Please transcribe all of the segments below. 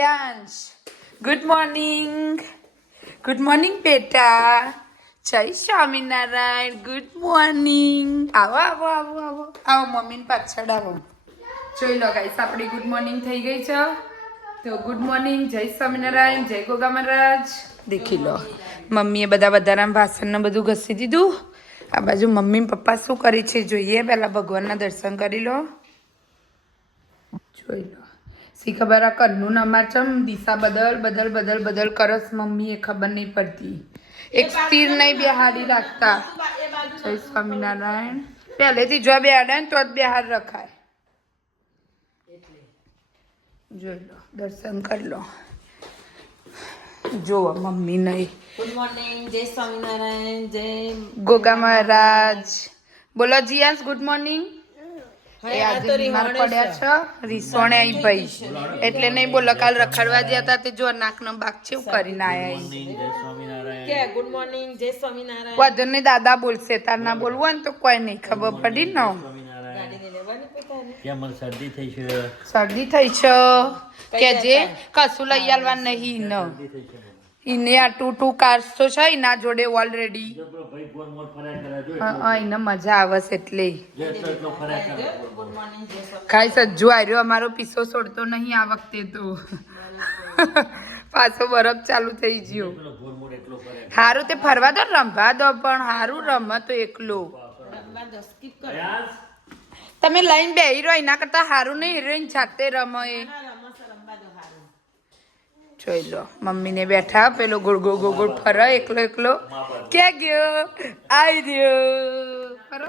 યાંશ good morning બેટા. જય Swaminarayan. Good morning. આવો આવો આવો આવો આવો મમ્મીને પાછળ આવો. જોઈ લો ગાઈસ આપણી ગુડ મોર્નિંગ થઈ ગઈ છે. તો ગુડ મોર્નિંગ, જય સ્વામિનારાયણ, જય ગોગા મહારાજ. દેખી લો મમ્મીએ બધા વધારાના વાસણને બધું ઘસી દીધું. આ બાજુ મમ્મી પપ્પા શું કરે છે જોઈએ. પહેલાં ભગવાનના દર્શન કરી લો. જોઈ લો સી ખબર આ કન્નું નંબર ચમ દિશા બદલ કરસ મમ્મી એ ખબર નહીં પડતી. એક સ્થિર નહીં બેહાડી રાખતા. જય સ્વામિનારાયણ. પહેલેથી જો બેહાડે ને તો જ બેહાડ રખાય. જોઈ લો દર્શન કરી લો. જો મમ્મી નહીં. ગુડ મોર્નિંગ, જય સ્વામિનારાયણ, જય ગોગા મહારાજ. બોલો જીયાસ ગુડ મોર્નિંગ. આજે બીમાર પડ્યા છે રીસોણે અહીં ભાઈ એટલે નહીં બોલો. કાલ રખડવા ગયા હતા તે જો નાકનો બાગ છે એવું કરીને આયા. કે ગુડ મોર્નિંગ, જય સ્વામિનારાયણ. વધુ ને દાદા બોલશે તાર ના બોલવું હોય ને તો કોઈ નહીં ખબર પડી ને. શરદી થઈ છે કે જે કશું લઈ આવવા નહીં ન એને આ ટૂ કાર્સ તો છે એના જોડે ઓલરેડી. એને મજા આવે છે એટલે ખાઈ સજ્જુ આવ્યો. અમારો પીસો છોડતો નહીં આ વખતે તો પાછો બરફ ચાલુ થઈ ગયો. સારું તે ફરવા દો રમવા દો પણ સારું રમે તો એકલો. તમે લઈને બેહી રહો એના કરતા સારું નહીં હિરોઈન છાતે રમે. જોઈ લો મમ્મીને બેઠા પેલો ગોળ ગોળ ફરે એકલો ક્યાં ગયો આવી રહ્યો ફરો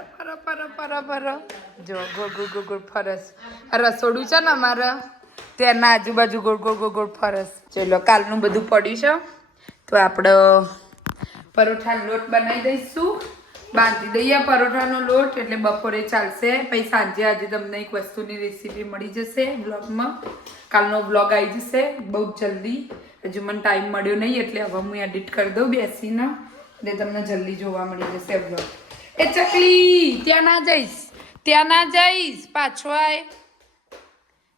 જો ગોળ ફરસ. રસોડું છે ને અમારે ત્યાંના આજુબાજુ ગોળ ફરસ. ચલો કાલનું બધું પડ્યું છે તો આપણે પરોઠાનો લોટ બનાવી દઈશું. બાંધી દઈએ પરોઠાનો લોટ એટલે બપોરે ચાલશે. પછી સાંજે આજે તમને એક વસ્તુની રેસીપી મળી જશે બ્લોગમાં. કાલનો બ્લોગ આવી જશે બહુ જલ્દી. હજુ મને ટાઈમ મળ્યો નહીં એટલે હવે હું એડિટ કરી દઉં બેસીને એટલે તમને જલ્દી જોવા મળી જશે બ્લોગ. એ ચકલી ત્યાં ના જઈશ પાછો આય.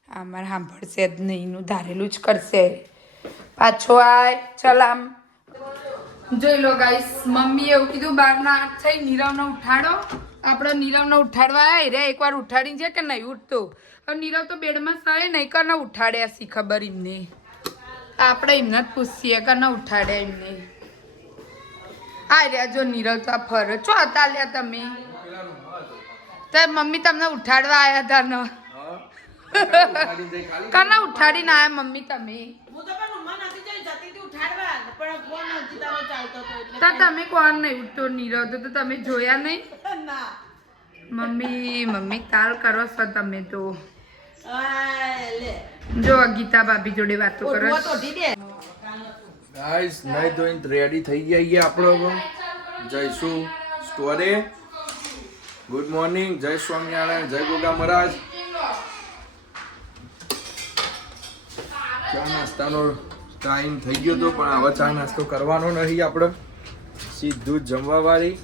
હા મારે સાંભળશે જ નહીં એનું ધારેલું જ કરશે. પાછો આય ચલ આમ. જોઈ લો ગાઈસ મમ્મી એવું કીધું 12:08 થઈ નીરવને ઉઠાડો. આપણે નીરવને ઉઠાડવા આવ્યા રે એકવાર ઉઠાડી છે કે નહીં ઉઠતો. હવે નીરવ તો બેડમાં સહે નહીં કે ન ઉઠાડ્યા સી ખબર એમને. આપણે એમને જ પૂછીએ કે ન ઉઠાડ્યા એમને. આ રહ્યા જો નીરવ તો આ ફરે છો હતા લ્યા તમે તો મમ્મી તમને ઉઠાડવા આવ્યા હતા ને કના ઉઠાડીને આવ્યા મમ્મી તમે. તો તમે કોણ નહીં ઉઠતો નીરવ તો તમે જોયા નહીં. મમ્મી કાલ કરો છો તમે તો. જો ગીતા ભાભી જોડે વાતો કરો. ગાઈસ નહીં ધોઈને રેડી થઈ ગયા આપણે જઈશું સ્ટોરે. ગુડ મોર્નિંગ, જય સ્વામિનારાયણ, જય ગોગા મહારાજ. ચા નાસ્તાનો ટાઈમ થઈ ગયો તો પણ હવે ચા નાસ્તો કરવાનો નહીં. આપણે સીધું જ જમવા વાળી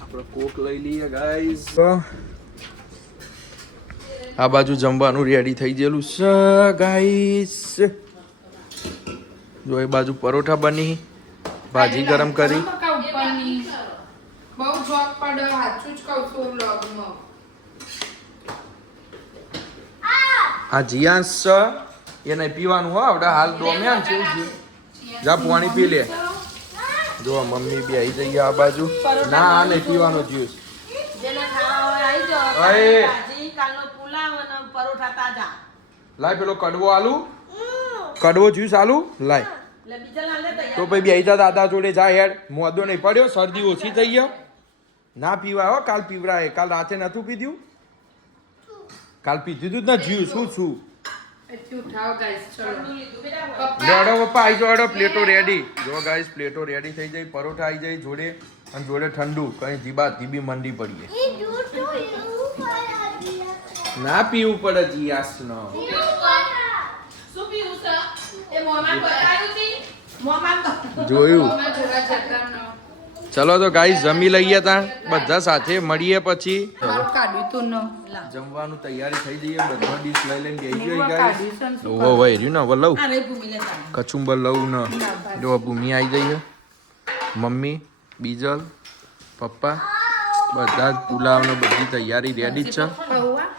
આપણે કોક લઈ લઈએ ગાઈસ. આ બાજુ જમવાનું રેડી થઈ ગયેલું છે ગાઈસ. જો એ બાજુ પરોઠા બની, ભાજી ગરમ કરી. બહુ જોક પડે સાચું જ કહું છું વ્લોગમાં. આ જીયાંશ છે એ નહીં પીવાનું હો આપણે હાલ દોમ્યા છે. જા પાણી પી લે. જો મમ્મી બી આવી જઈએ આ બાજુ. ના આ નહીં પીવાનો જ્યુસ. લાય પેલો કડવો આલુ કડવો જ્યુસ આલુ લાય. તો ભાઈ બે દાદા જોડે જાય યાર. મોદો નહીં પડ્યો, શરદી ઓછી થઈ ગયો. ના પીવા હો કાલ પીવડાય. કાલ રાતે નતું પીધું. કાલ પીધું જ ને જ્યુસ. શું લેડો પપ્પા આવી જાઓ. પ્લેટો રેડી. જો ગાઈસ પ્લેટો રેડી થઈ જાય. પરોઠા આવી જાય જોડે અને જોડે ઠંડુ. કઈ ધીબી મંડી પડીએ. ના પીવું પડે જીયાસ નો. જોયું ચલો તો ગાઈસ જમી લઈએ તા બધા સાથે મળીએ પછી મારું કાઢ્યું તું ન જમવાનું તૈયારી થઈ જઈએ બધા ડીશ લઈ લઈને બેસી ગઈ ગાઈસ કાઢ્યું છે ને શું ઓહો ભાઈ રહ્યું ને હવે લઉં અરે ભૂમિ લેતા કચુંબર લઉં ને જો ભૂમિ આવી જઈએ મમ્મી બીજલ પપ્પા બધા જ પુલાવ ને બધી તૈયારી રેડી જ છે પૌવા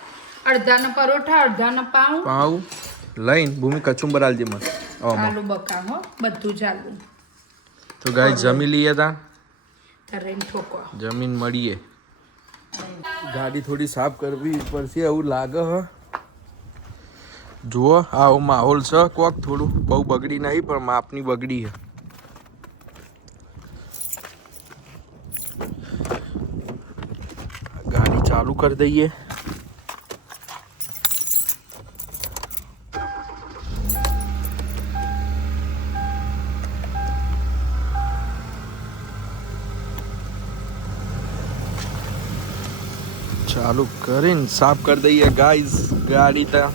અડધાના પરોઠા અડધાના પાઉં પાઉં લઈને ભૂમિ કચુંબર આલજે મત આલુ બકા હો બધું જ આલુ તો ગાઈસ જમી લઈએ તા તરેન ઠોકો જમીન મળીએ ગાડી થોડી સાફ કરવી પડશે એવું લાગે હ જુઓ આવો માહોલ છે કોક થોડું બહુ બગડી નહીં પણ માપની બગડી છે ગાડી ચાલુ કરી દઈએ ચાલુ કરીને સાફ કરી દઈએ ગાઈસ ગાડી તા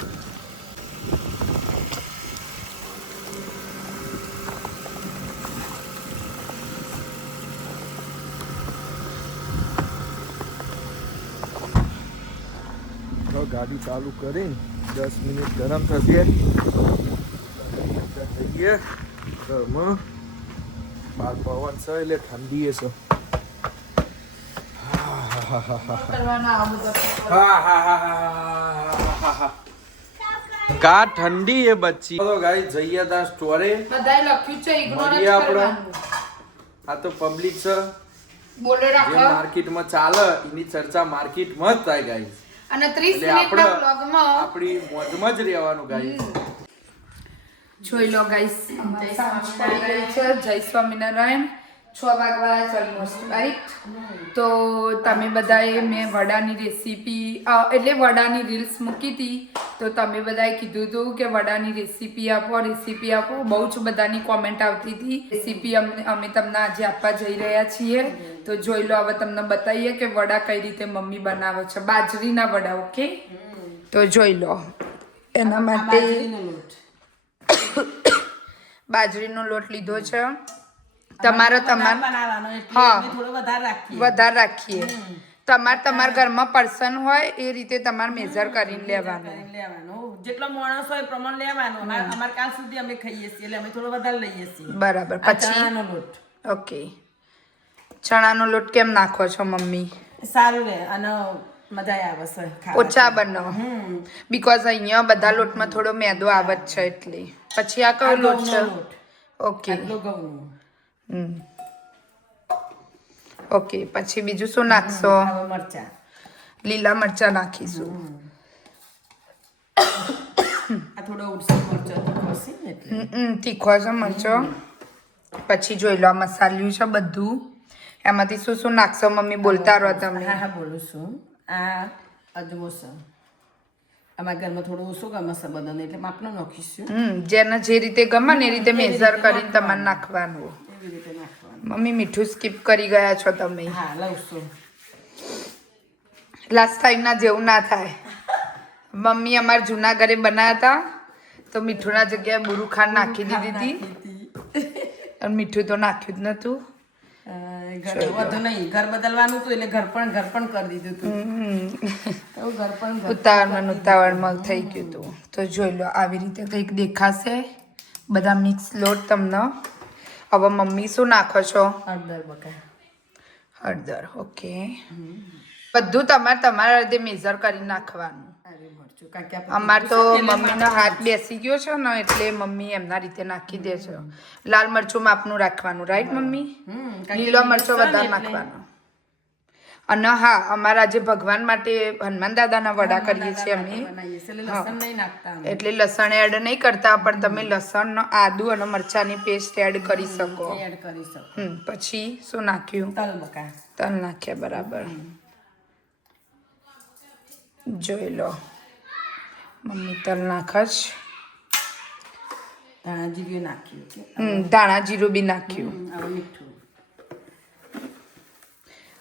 ગાડી ચાલુ કરીને 10 મિનિટ ગરમ થશે જઈએ ઘરમાં બાર પવન છે એટલે ઠંડી છે કા ઠંડી એ બચ્ચી તો ગાઈસ જઈએ તા સ્ટોરે બધાય લખ્યું છે ઇગ્નોર જ મળીએ આપણે. કરવાનું આ તો પબ્લિક છે બોલે જે રાખો માર્કેટમાં ચાલે એની ચર્ચા માર્કેટમાં જ થાય ગાઈસ અને 30 એટલે મિનિટના આપણે બ્લોગમાં આપણી મોજમાં જ રહેવાનું ગાઈસ જોઈ લો ગાઈસ અમારી સાંજ પડી ગઈ છે જય સ્વામિનારાયણ 6 વાગવા ઓલમોસ્ટ રાઈટ તો તમે બધાએ મેં વડાની રેસીપી એટલે વડાની રીલ્સ મૂકી હતી તો તમે બધાએ કીધું હતું કે વડાની રેસીપી આપો બહુ જ બધાની કોમેન્ટ આવતી હતી રેસીપી અમે તમને આજે આપવા જઈ રહ્યા છીએ તો જોઈ લો હવે તમને બતાવીએ કે વડા કઈ રીતે મમ્મી બનાવે છે બાજરીના વડા ઓકે તો જોઈ લો એના માટે બાજરીનો લોટ લીધો છે તમારો બનાવવાનો એટલે હા. અમે થોડો વધારે રાખીએ વધારે રાખીએ તમારા ઘરમાં પર્સન હોય એ રીતે તમારે મેજર કરીને લેવાનું લેવાનું જેટલો માણસ હોય એ પ્રમાણે લેવાનો અમારે કાલ સુધી અમે ખાઈએ છીએ એટલે અમે થોડો વધારે લઈએ છીએ બરાબર આ પછી ચણાનો લોટ ઓકે ચણાનો લોટ કેમ નાખો છો મમ્મી સારું રહે અને મજા આવે છે ખાવા ઓછા બનાવો બીકોઝ અહીંયા બધા લોટમાં થોડો મેદો આવે જ છે એટલે પછી આ કયો લોટ છે ઓકે આટલો ઘઉંનો ઓકે પછી બીજું શું નાખશો આવા મરચાં લીલા મરચા નાખીશું આ થોડો ઉડસી મરચો હશે ને એટલે તીખો છે મરચો પછી જોઈ લો આ મસાલ્યું છે બધું એમાંથી શું શું નાખશો મમ્મી બોલતા રહો તમે હા બોલું છું આ અજમો છે અમારા ઘરમાં થોડું ઓછું ગમે છે બધાને એટલે માપનો નાખીશું જેને જે રીતે ગમે ને એ રીતે મેજર કરીને તમારે નાખવાનું એવી રીતે નાખવાનું મમ્મી મીઠું સ્કીપ કરી ગયા છો તમે હા લઉં છું લાસ્ટ ટાઈમ ના જેવું ના થાય મમ્મી અમારા જૂના ઘરે બનાવ્યા હતા તો મીઠુંના જગ્યાએ બુરુ ખાંડ નાખી દીધી હતી અને મીઠું તો નાખ્યું જ નતું વધુ નહીં ઘર બદલવાનું હતું એટલે ઘર પણ કરી દીધું હતું તો ઘર પણ ઉતાવળમાં થઈ ગયું હતું તો જોઈ લો આવી રીતે કંઈક દેખાશે બધા મિક્સ લોટ તમને હવે મમ્મી શું નાખો છો હળદર બકા હળદર ઓકે બધું તમારા રીતે મેજર કરી નાખવાનું મરચું કારણ કે અમાર તો મમ્મીનો હાથ બેસી ગયો છે ને એટલે મમ્મી એમના રીતે નાખી દે છે લાલ મરચું માપનું રાખવાનું રાઈટ મમ્મી લીલો મરચો વધારે નાખવાનો અને હા અમારા જે ભગવાન માટે હનુમાન દાદાના વડા કરીએ છીએ અમે લસણ નહીં નાખતા એટલે લસણ એડ નહીં કરતા પણ તમે લસણ આદુ અને મરચાની પેસ્ટ એડ કરી શકો એડ કરી શકો પછી શું નાખ્યું તલ બકા તલ નાખ્યા બરાબર જોઈ લો મમ્મી તલ નાખશ ધાણા જીરું નાખ્યું ધાણા જીરું બી નાખ્યું હવે મીઠું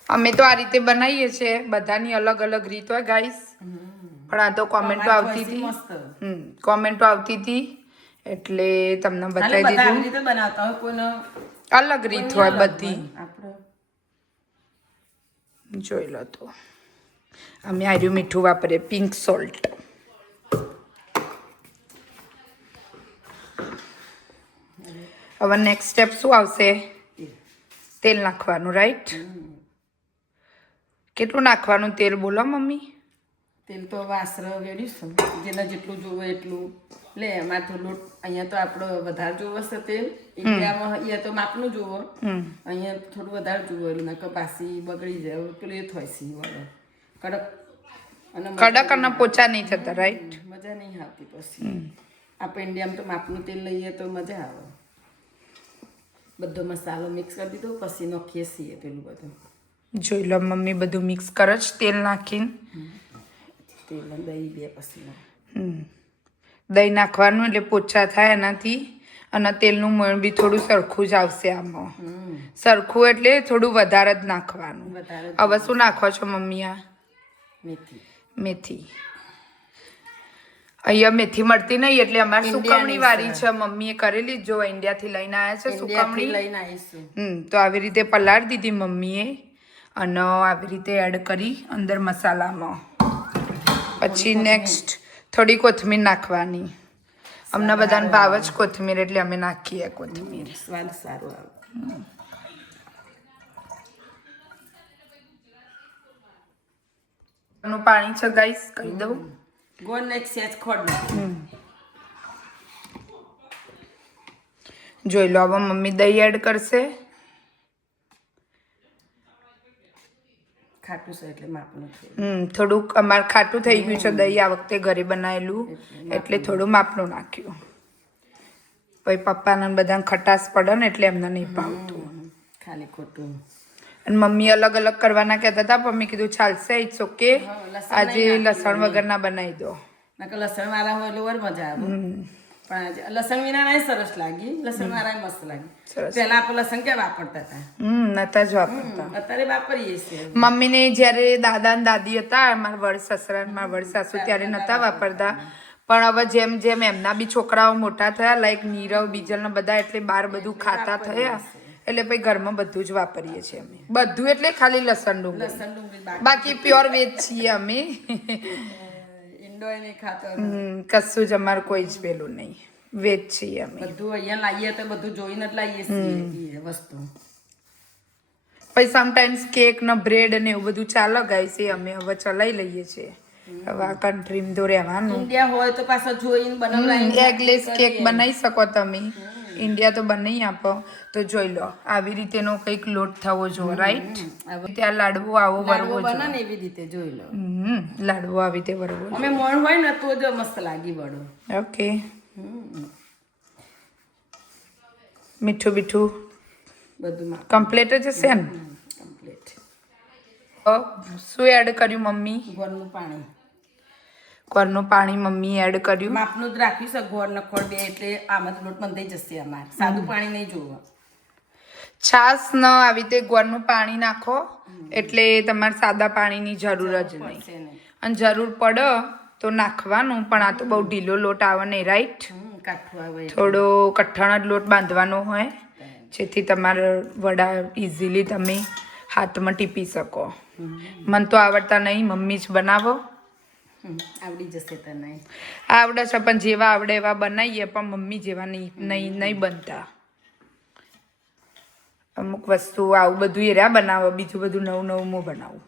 અમે તો આ રીતે બનાવીએ છીએ બધાની અલગ અલગ રીત હોય ગાઈસ પણ આ તો કોમેન્ટો આવતી હતી કોમેન્ટો આવતી હતી એટલે તમને બતાવી દીધું રીતે બનાવતા હોય કોઈનો અલગ રીત હોય બધી આપણે જોઈ લો તો અમે આર્યું મીઠું વાપરીએ પિંક સોલ્ટ. હવે નેક્સ્ટ સ્ટેપ શું આવશે? તેલ નાખવાનું, રાઈટ? કેટલું નાખવાનું તેલ બોલો મમ્મી? તેલ તો વાસર વેડીશું, જેને જેટલું જોવે એટલું લે. એમાં થોડું અહીંયા તો આપણો વધારે જોવે છે તેલ, ઇન્ડિયામાં અહીંયા તો માપનું જોવો, અહીંયા થોડું વધારે જોવે એટલે નકર પાછી બગડી જાય પેલું એ થાય છે વડે કડક કડક અને પોચા નહીં થતા, રાઈટ? મજા નહીં આવતી. પછી આપણે ઇન્ડિયામાં તો માપનું તેલ લઈએ તો મજા આવે. બધો મસાલો મિક્સ કરી દીધો, પછી નાખીએ છીએ પેલું બધું. જોઈ લો મમ્મી બધું મિક્સ કરે જ તેલ નાખીને. તેલ દહીં બે પછી દહીં નાખવાનું એટલે પોચા થાય એનાથી, અને તેલનું મોણ બી થોડું સરખું જ આવશે આમાં. સરખું એટલે થોડું વધારે જ નાખવાનું. હવે શું નાખો છો મમ્મી? આ મેથી. મેથી અહીંયા મેથી મળતી નહીં એટલે અમારે સુકવણી વાળી છે. મમ્મીએ કરેલી જ, જો ઇન્ડિયાથી લઈને આવ્યા છે સુકવણી. લઈને આવીશું. તો આવી રીતે પલાળી દીધી મમ્મીએ, અને આવી રીતે એડ કરી અંદર મસાલામાં. પછી નેક્સ્ટ થોડી કોથમીર નાખવાની. અમને બધાને ભાવ જ કોથમીર એટલે અમે નાખીએ કોથમીર. સ્વાદ સારો આવે. પાણી છે ગાઈસ, કહી દઉં. ગોળ ને એક સેજ ખોડ. જોઈ લો હવે મમ્મી દહીં એડ કરશે. ખાટું છે એટલે માપનું છે. થોડુંક અમારે ખાટું થઈ ગયું છે દહીં આ વખતે ઘરે બનાવેલું, એટલે થોડું માપનું નાખ્યું. પછી પપ્પાને બધાને ખટાશ પડે ને એટલે એમને નહીં ભાવતું. ખાલી ખોટું. અને મમ્મી અલગ અલગ કરવાના કહેતા હતા, પણ મેં કીધું ચાલશે, ઇટ્સ ઓકે, આજે લસણ વગરના બનાવી દો. નકર લસણ વાળા હોય એટલે ઓર મજા આવે. પણ આજે લસણ વિના ના સરસ લાગી, લસણ વાળા મસ્ત લાગી. પહેલા આપણે લસણ ક્યાં વાપરતા હતા? નતા જ વાપરતા. અત્યારે વાપરીએ છીએ. મમ્મીને જ્યારે દાદા ને દાદી હતા, મારા વડ સસરા ને મારા વડ સાસુ, ત્યારે નતા વાપરતા. પણ હવે જેમ જેમ એમના બી છોકરાઓ મોટા થયા, લાઈક નીરવ બીજલ ને બધા, એટલે બહાર બધું ખાતા થયા, એટલે પછી ઘરમાં બધું જ વાપરીએ છીએ અમે. બધું એટલે ખાલી લસણ ડુંગળી, બાકી પ્યોર વેજ છીએ અમે. ઇન્ડો નહીં ખાતો. કશું જ અમારું કોઈ જ પેલું નહીં, વેજ છીએ અમે. બધું અહીંયા લાવીએ તો બધું જોઈને જ લાવીએ છીએ વસ્તુ. પછી સમટાઈમ્સ કેક ને બ્રેડ ને એવું બધું ચાલે ગાઈસ, એ અમે હવે ચલાવી લઈએ છીએ. હવે આ કન્ટ્રીમાં તો રહેવાનું. ઇન્ડિયા હોય તો પાછા જોઈને બનાવવાનું. એગલેસ કેક બનાવી શકો તમે, ઇન્ડિયા તો બનાવી આપો. તો જોઈ લો આવી રીતેનો કંઈક લોટ થવો જોઈએ, રાઈટ? ત્યાં લાડવો આવો વરવો બને ને એવી રીતે જોઈ લો. લાડવો આવી રીતે વરવો. અમે મોણ હોય ને તો જ મસ્ત લાગી વડો. ઓકે. મીઠું બીઠું બધું કમ્પ્લીટ જ હશે ને? કમ્પ્લીટ. શું એડ કર્યું મમ્મી? ગોળનું પાણી. ગોળનું પાણી મમ્મી એડ કર્યું. માપનું જ રાખ્યું છે, ગોળ ને ખોળ બે, એટલે આમાં લોટ બંધાઈ જશે અમારે. સાદું પાણી નહીં જોવું. છાશ ન આવી રીતે ગોળનું પાણી નાખો એટલે તમારે સાદા પાણીની જરૂર જ નહીં. અને જરૂર પડે તો નાખવાનું, પણ આ તો બહુ ઢીલો લોટ આવે નહીં, રાઈટ? કાઠું આવે. થોડો કઠણ જ લોટ બાંધવાનો હોય, જેથી તમારે વડા ઇઝીલી તમે હાથમાં ટીપી શકો. મને તો આવડતા નહીં, મમ્મી જ બનાવો. આવડી જશે તો નહીં. આવડે છે, પણ જેવા આવડે એવા બનાવીએ, પણ મમ્મી જેવા નહીં બનતા. અમુક વસ્તુ આવું બધું એ રહ્યા બનાવો, બીજું બધું નવું નવું હું બનાવું.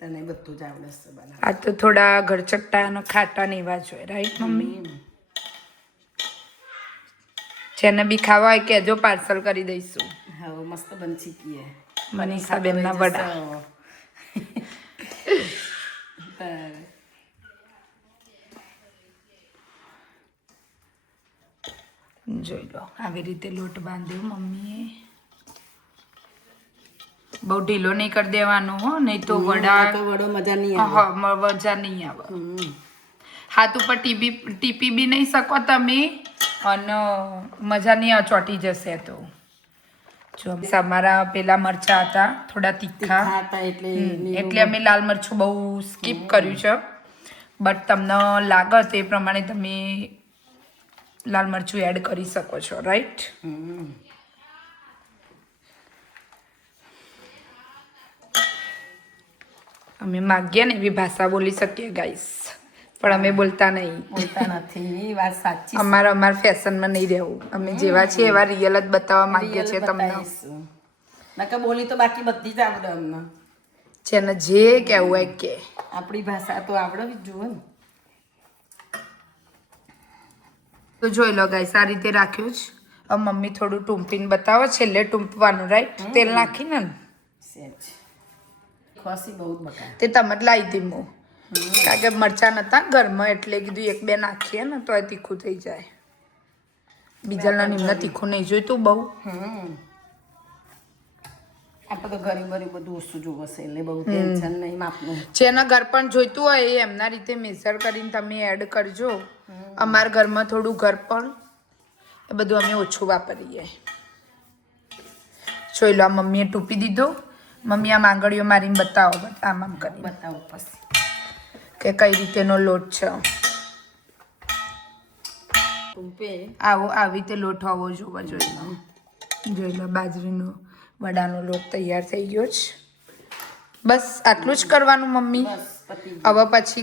તને બધું જ આવડે છે બનાવ. આ તો થોડા ઘરચટ્ટા અને ખાટા ને એવા જ હોય, રાઈટ મમ્મી? જેને બી ખાવા હોય કહેજો, પાર્સલ કરી દઈશું. હા, મસ્ત બનશી કીએ. મનીષાબેનના વડા. જોઈ લો આવી રીતે લોટ બાંધ્યો મમ્મીએ. બહુ ઢીલો નહીં કરી દેવાનો હો, નહીં તો વડો મજા નહીં આવે. હા, મજા નહીં આવે. હાથ ઉપર ટીપી બી નહીં શકો તમે, અને મજા નહીં આવે, ચોટી જશે. તો જો અમારા પેલા મરચા હતા થોડા તીખા, એટલે અમે લાલ મરચું બહુ સ્કીપ કર્યું છે. બટ તમને લાગે તે પ્રમાણે તમે લાલ મરચું એડ કરી શકો છો, રાઈટ? અમે માગીએ ને એવી ભાષા બોલી શકીએ ગાઈસ, પણ અમે બોલતા નહીં. બોલતા નથી, એ વાત સાચી. અમાર ફેશનમાં નહીં રહેવું. અમે જેવા છીએ એવા રિયલ જ બતાવવા માંગીએ છીએ તમને. નકર બોલી તો બાકી બધી જ આવડે અમને. જેને જે કહેવું હોય કે આપણી ભાષા તો આવડવી જ જોઈએ ને. તો જોઈ લો ગાઈસ, આ રીતે રાખ્યું છે. હવે મમ્મી થોડું ટૂંપીને બતાવો, છેલ્લે ટૂંપવાનું રાઈટ, તેલ નાખીને ને. સેજ ખોસી બહુ જ બકા. તે તમે જ લાવી હતી હું, કારણ કે મરચા નતા ઘરમાં એટલે કીધું એક બે નાખીએ ને તો તીખું થઈ જાય. બીજાના નિમને તીખું નહીં જોઈતું બહુ. આપણે તો ઘરે બરી બધું ઓછું જોવું હશે એટલે બહુ ટેન્શન નહીં માપનું. જેના ઘર પણ જોઈતું હોય એ એમના રીતે મેસર કરીને તમે એડ કરજો. અમારા ઘરમાં થોડું ઘર પણ એ બધું અમે ઓછું વાપરીએ. જોઈ લો, આ મમ્મીએ ટૂપી દીધો. મમ્મી આમ આંગળીઓ મારીને બતાવો, આમ આમ કરી બતાવો પછી કે કઈ રીતેનો લોટ છે. આવી રીતે લોટ હોવો જોવો. જોઈ લો બાજરીનો વડાનો લોટ તૈયાર થઈ ગયો છે. બસ આટલું જ કરવાનું મમ્મી. હવે પછી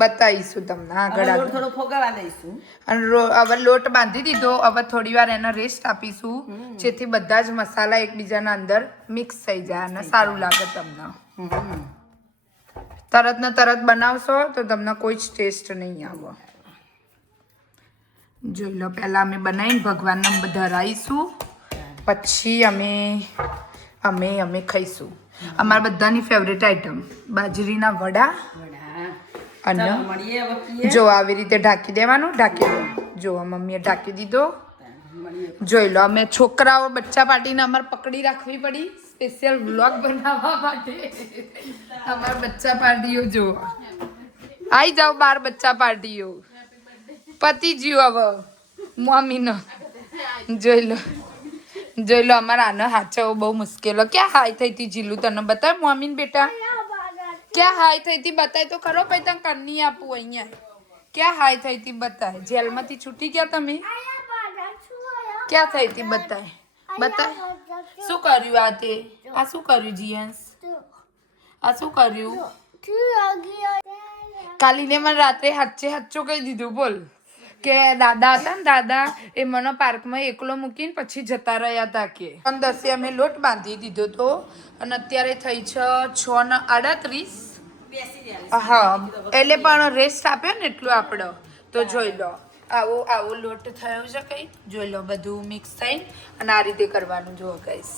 બતાવીશું તમને આગળ. થોડો ફોગાવા દઈશું અને હવે લોટ બાંધી દીધો. હવે થોડી વાર એનો રેસ્ટ આપીશું, જેથી બધા જ મસાલા એકબીજાના અંદર મિક્સ થઈ જાય અને સારું લાગે તમને. તરત ને તરત બનાવશો તો તમને કોઈ જ ટેસ્ટ નહીં આવે. જોઈ લો, પહેલા અમે બનાવીને ભગવાનને ધરાઈશું, પછી અમે ખાઈશું. અમારા બધાની ફેવરેટ આઈટમ બાજરીના વડા. અને જો આવી રીતે ઢાંકી દેવાનું. ઢાંકી દો. જો મમ્મીએ ઢાંકી દીધો. જોઈ લો, અમે છોકરાઓ બચ્ચા પાર્ટીને અમારે પકડી રાખવી પડી સ્પેશિયલ વ્લોગ બનાવવા માટે. અમારા બચ્ચા પાર્ટીઓ જો આવી જાઓ બાર, બચ્ચા પાર્ટીઓ પતિ જીવ. હવે મમ્મીનો જોઈ લો અમારા આને હાચવો બહુ મુશ્કેલ. ક્યાં હાઈ થઈ હતી જીલું, તને બતાવ મમ્મીને બેટા ક્યાં હાઈ થઈ હતી બતાય તો ખરો. પછી તને કરની આપું અહીંયા. ક્યાં હાઈ થઈ હતી બતાય. જેલમાંથી છૂટી ગયા તમે? ક્યાં થઈ હતી બતાય. શું કર્યું આ તે? આ શું કર્યું જીયન્સ? આ શું કર્યું? કાલીને મને રાત્રે હાચો કહી દીધું. બોલ કે દાદા હતા ને, દાદા એ મને પાર્કમાં એકલો મૂકીને પછી જતા રહ્યા હતા કે 10 અમે લોટ બાંધી દીધો તો. અને અત્યારે થઈ છે 6:38. હા, એટલે પણ રેસ્ટ આપ્યો ને એટલું આપણો. તો જોઈ લો, આવો લોટ થયો છે કઈ. જોઈ લો બધું મિક્સ થઈ. અને આ રીતે કરવાનું. જો ગાઈસ,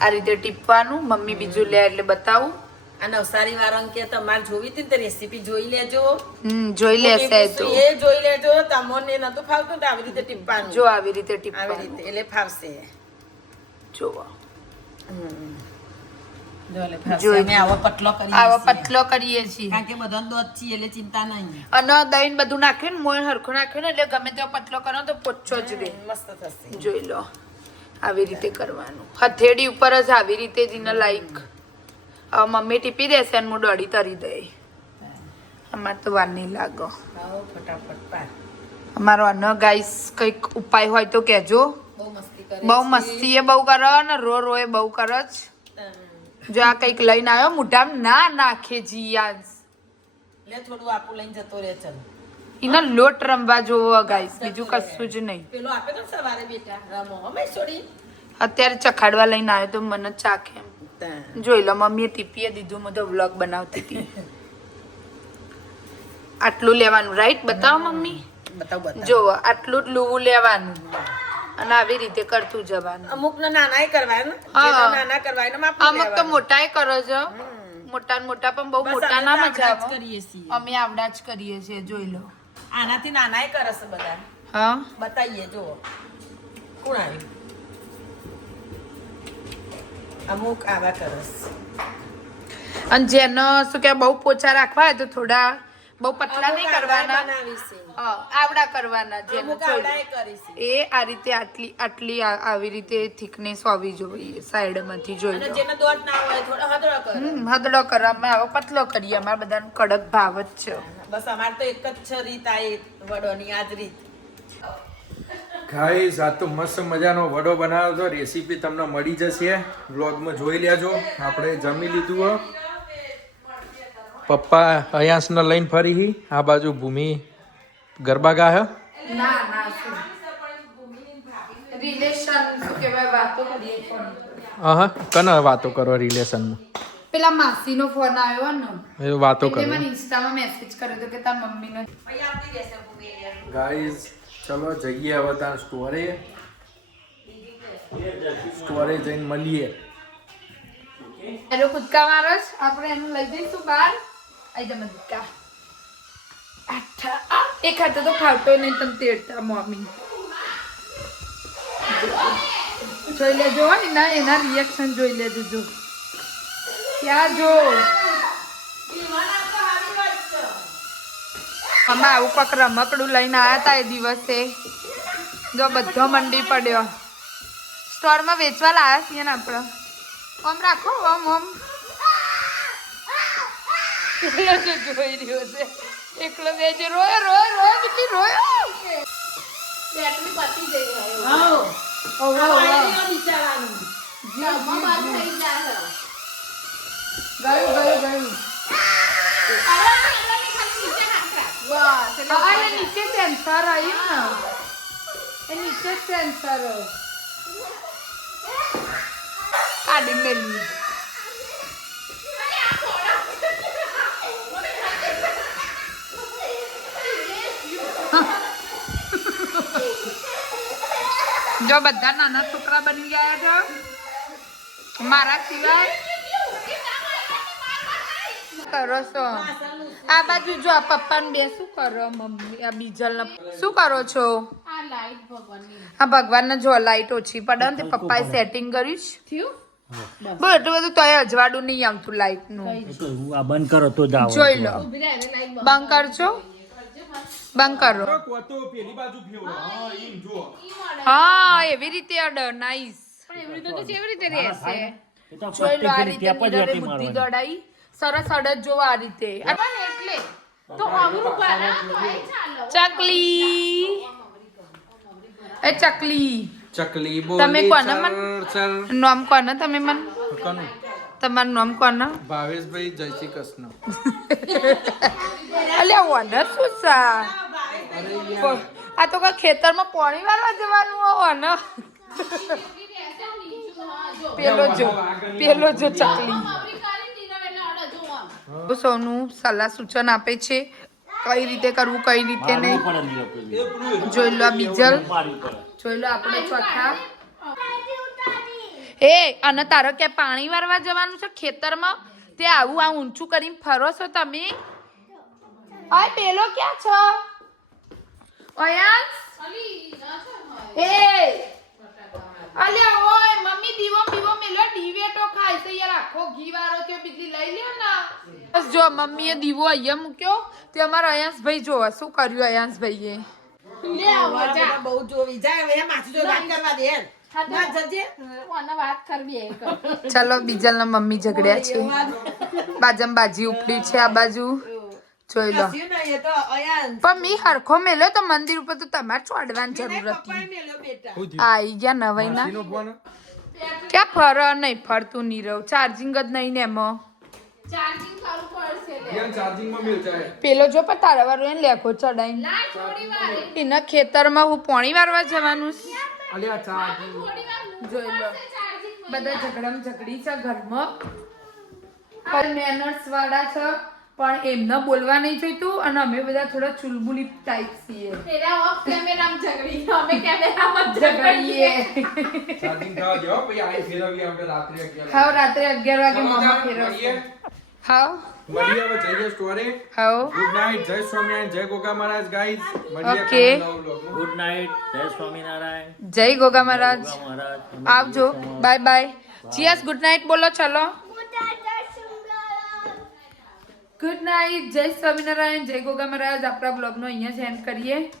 આ રીતે ટીપવાનું. મમ્મી બીજું લે એટલે બતાવું. આ નવસારી વાળા કે તમારે જોવી હતી તો રેસીપી જોઈ લેજો. જોઈ લેશે તો એ જોઈ લેજો. તમને નતું ફાવતું તો આવી રીતે ટીપવાનું. જો આવી રીતે ટીપવાનું, આવી રીતે એટલે ફાવશે. જોવો આવો પતલો કરીએ છીએ. કારણ કે બધાને દોધ છીએ એટલે ચિંતા નહીં. અને દહીં બધું નાખ્યું ને, મોણ હરખું નાખ્યું ને એટલે ગમે તેવો પતલો કરો તો પોચો જ રહે. મસ્ત થશે. જોઈ લો, આવી રીતે કરવાનું. હથેળી ઉપર જ આવી રીતે જ લાઈક. મમ્મી ટીપી દેશે અને હું દોડી તરી દઈ. અમારે તો વાર નહીં લાગો. અમારો અન ગાઈસ કંઈક ઉપાય હોય તો કહેજો. બહુ મસ્તી એ બહુ કરે ને રો એ બહુ કરે જ. જો આ કંઈક લઈને આવ્યો મોઢામાં ના નાખે જીયાસ. લે થોડું આપું લઈને જતો રહે. ચલ એના લોટ રમવા જોવો ગાઈસ, બીજું કશું જ નહીં. પેલો આપે તો સવારે બેટા રમો અમે છોડી. અત્યારે ચખાડવા લઈને આવ્યો તો મને ચાખે. જોઈ લો, મમ્મીએ ટીપીએ દીધું. મેં તો વ્લોગ બનાવતી હતી. આટલું લેવાનું રાઈટ. બતાવો મમ્મી. બતાવ. જો આટલું જ લૂવું લેવાનું અને આવી રીતે કરતું જવાનું. અમુક નાના કરવાય ને, નાના કરવાય ને અમુક તો મોટા કરો છો. મોટા મોટા પણ બહુ મોટા ના મજા આવે. અમે આવડા જ કરીએ છીએ. જોઈ લો, આનાથી નાના કરે છે બધા. હા, બતાઈએ. જો કોણ આવ્યું? અમુક આવા કરસ. અને જેનો શું કે બહુ પોચા રાખવા હોય તો થોડા બહુ પતલા નહીં કરવાના. આવડા કરવાના. જેનો એ આ રીતે આટલી આવી રીતે થિકનેસ હોવી જોઈએ સાઈડમાંથી. જોઈ લો, જેનો દોડ ના હોય થોડો હદડો કર. હદડો કરવામાં આવે, પતલો કરીએ. અમારા બધાનો કડક ભાવ જ છે. બસ અમારે તો એક જ છે રીત. આ વડોની આ જ રીત. ગાઈસ આ તો મસ્ત મજાનો વડો બનાવ્યો તો રેસીપી તમને મળી જશે વ્લોગમાં જોઈ લેજો. આપણે જમી લીધું હો. પપ્પા અયાસને લઈને ફરી આ બાજુ ભૂમિ ગરબા ગાય. ના ના શું રિલેશન શું કહેવાય વાતો કરીએ ફોન હા કને વાતો કરો રિલેશનમાં? પેલા માસીનો ફોન આવ્યો ને એ વાતો એટલે કરો. મને ઇન્સ્ટામાં મેસેજ કર્યો તો કે તાર મમ્મીનો ગાઈસ ચલો જઈએ હવે તાર સ્ટોરે જઈને મળીએ. એનો કૂદકા મારો જ આપણે એનું લઈ જઈશું બહાર. આઈ તમે કૂદકા એક હાથે તો ખાવતો નહીં તમે તેડતા મમ્મી જોઈ લેજો હો ને એના રિએક્શન જોઈ લેજો. જો ક્યાં જો અમે આવું કોક રમકડું લઈને આવ્યા હતા એ દિવસે. જો બધો મંડી પડ્યો. સ્ટોરમાં વેચવા લાવ્યા છીએ ને આપણે. આમ રાખો આમ આમ. એકલો જો જોઈ રહ્યો છે. એકલો બેજો રોયો રોયો રોયો કેટલી રોયો. બેટરી પતી જઈ રહ્યો. ગયું. બસ એટલે નીચે સેન્સર આવ્યું ને એ નીચે સેન્સર કાઢી મેલી. જો બધા નાના છોકરા બની ગયા છો મારા સિવાય. કરો છો આ બાજુ જો આ પપ્પા ને બે શું કરો મમ્મી આ બીજલ શું કરો છો? આ ભગવાન ને જો લાઈટ ઓછી પડે ને તે પપ્પાએ સેટિંગ કર્યું થયું. બહુ એટલું બધું તોય અજવાળું નહીં આવતું લાઈટ નું. બંધ કરો તો જાઓ. જોઈ લો બંધ કરજો. બંધ કરો. હા એવી રીતે અડર નાઈસ. એવી રીતે તો કેવી રીતે રહેશે? જોઈ લો આ રીતે મિરરે બુદ્ધિ દોડાઈ સરસ અડદ જો આ રીતે એટલે તો ચકલી એ ચકલી બોલ તમે કોને મન નામ કોને તમે મન તમારું નામ કોને? ભાવેશભાઈ જય શ્રી કૃષ્ણ. અલ્યા ઓનર શું સા આ તો કઈ ખેતરમાં પાણી વાળવા જવાનું હોય ને. પેલો જો ચકલી સૌનું સલાહ સૂચન આપે છે કઈ રીતે કરવું કઈ રીતે નહીં. જોઈ લો આ બીજલ જોઈ લો આપણે ચોથા. એ અને તારો કે પાણી વારવા જવાનું છે ખેતરમાં તે આવું આ ઊંચું કરીને ફરો છો તમે. આ પેલો ક્યાં છો? અયાંશ એ અલ્યા ઓય મમ્મી દીવો મેલો ડીવેટો ખાય છે યાર. આખો ઘી વાળો તે બીજલી લઈ લ્યો ને. બસ જો મમ્મીએ દીવો અહીંયા મૂક્યો તે અમારા અયાંશભાઈ જો શું કર્યું અયાંશભાઈએ. લે મજા બહુ જોવી જાય હવે માસી જો વાત કરવા દે ના જજે કોને વાત કરવી ચલો બીજલ ના મમ્મી ઝઘડ્યા છે. બાજમ બાજી ઉપડી છે આ બાજુ જોઈ લો. પણ મી હરખો મેલ્યો તો મંદિર ઉપર તો તમારે ચોડવાની જરૂર હતી. આઈ ગયા નવાઈ ના ક્યાં ફર નહીં ફરતું નહીં રહું. ચાર્જિંગ જ નહીં ને એમાં પેલો જો પણ તારા વાળો એને લેખો ચડાઈ એના ખેતરમાં હું પાણી વારવા જવાનું. જોઈ લો બધા ઝઘડમ ઝઘડી છે ઘરમાં પણ મેનર્સ વાળા છે પણ એમને બોલવા નહીં જોઈતું અને અમે બધા થોડા ચુલબુલી ટાઈપ છીએ. હા રાત્રે 11 વાગે મમ્મા ફેરવશે. હા મળીએ હવે જઈએ સ્ટોરે. હા ગુડ નાઈટ જય સ્વામિનારાયણ જય ગોગા મહારાજ ગાઈસ. મળીએ Okay. ગુડ નાઇટ જય સ્વામિનારાયણ. જય ગોગા મહારાજ મહારાજ આવજો બાય બાય. જીયાસ ગુડ નાઈટ બોલો ચલો. ગુડ નાઈટ જય સ્વામિનારાયણ જય ગોગા મહારાજ. આપણા બ્લોગનો અહીંયા જ એન્ડ કરીએ.